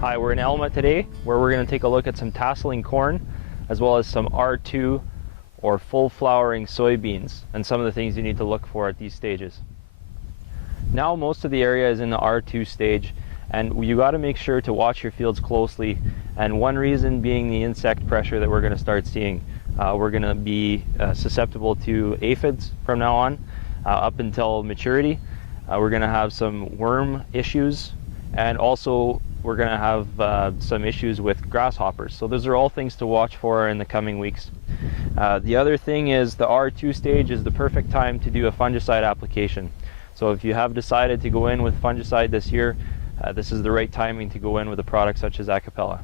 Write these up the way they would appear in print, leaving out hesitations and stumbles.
Hi, we're in Elma today where we're going to take a look at some tasseling corn as well as some R2 or full flowering soybeans and some of the things you need to look for at these stages. Now most of the area is in the R2 stage and you got to make sure to watch your fields closely, and one reason being the insect pressure that we're going to start seeing. We're going to be susceptible to aphids from now on up until maturity. We're going to have some worm issues, and also we're going to have some issues with grasshoppers. So those are all things to watch for in the coming weeks. The other thing is the R2 stage is the perfect time to do a fungicide application. So if you have decided to go in with fungicide this year, this is the right timing to go in with a product such as Acapella.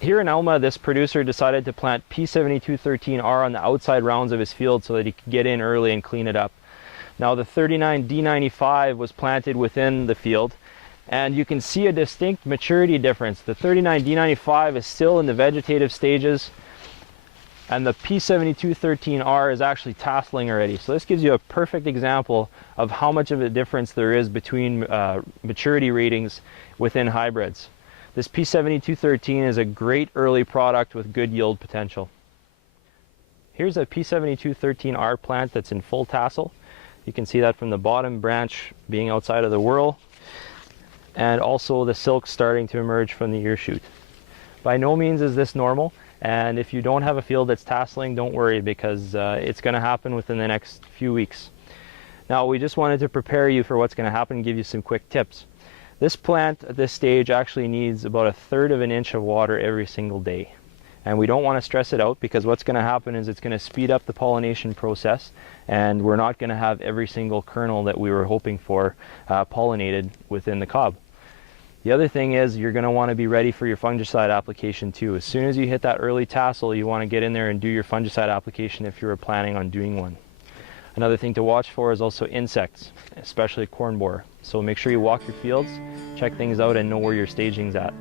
Here in Elma, this producer decided to plant P7213R on the outside rounds of his field so that he could get in early and clean it up. Now the 39D95 was planted within the field, and you can see a distinct maturity difference. The 39D95 is still in the vegetative stages, and the P7213R is actually tasseling already. So this gives you a perfect example of how much of a difference there is between maturity ratings within hybrids. This P7213 is a great early product with good yield potential. Here's a P7213R plant that's in full tassel. You can see that from the bottom branch being outside of the whorl, and also the silk starting to emerge from the ear shoot. By no means is this normal, and if you don't have a field that's tasseling, don't worry, because it's going to happen within the next few weeks. Now we just wanted to prepare you for what's going to happen and give you some quick tips. This plant at this stage actually needs about 1/3 of an inch of water every single day. And we don't want to stress it out, because what's going to happen is it's going to speed up the pollination process, and we're not going to have every single kernel that we were hoping for pollinated within the cob. The other thing is you're going to want to be ready for your fungicide application too. As soon as you hit that early tassel, you want to get in there and do your fungicide application if you were planning on doing one. Another thing to watch for is also insects, especially corn borer. So make sure you walk your fields, check things out, and know where your staging's at.